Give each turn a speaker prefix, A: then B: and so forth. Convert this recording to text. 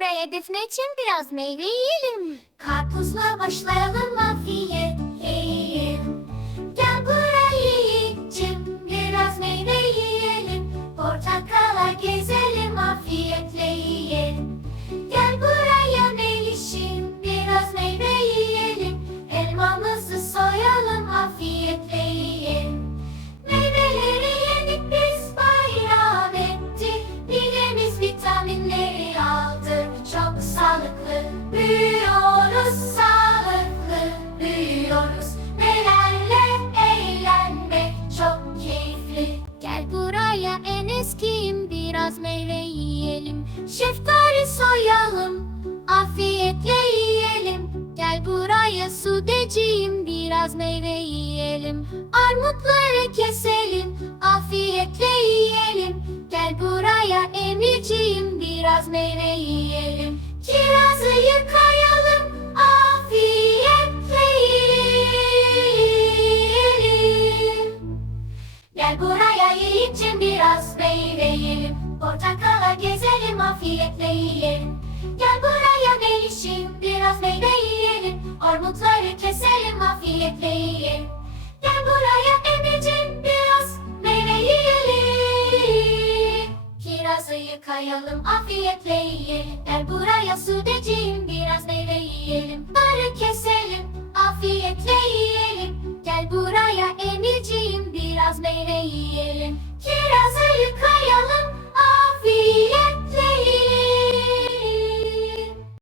A: buraya defne için biraz meyve yiyelim. Karpuzla başlayalım biraz meyve yiyelim. Şeftali soyalım afiyetle yiyelim. Gel buraya sudeciğim biraz meyve yiyelim. Armutları keselim afiyetle yiyelim. Gel buraya emirciğim biraz meyve yiyelim. Kirazı yıkayalım Buraya yiğitçim biraz meyve yiyelim. Portakala gezelim afiyetle yiyelim. Gel buraya melişim biraz meyve yiyelim. Armutları keselim afiyetle yiyelim. Gel buraya emicim biraz meyve yiyelim. Kirazı yıkayalım afiyetle yiyelim. Gel buraya sudeciğim biraz meyve yiyelim. Narı keselim afiyetle yiyelim. Gel buraya biraz meyve yiyelim. Kirazı yıkayalım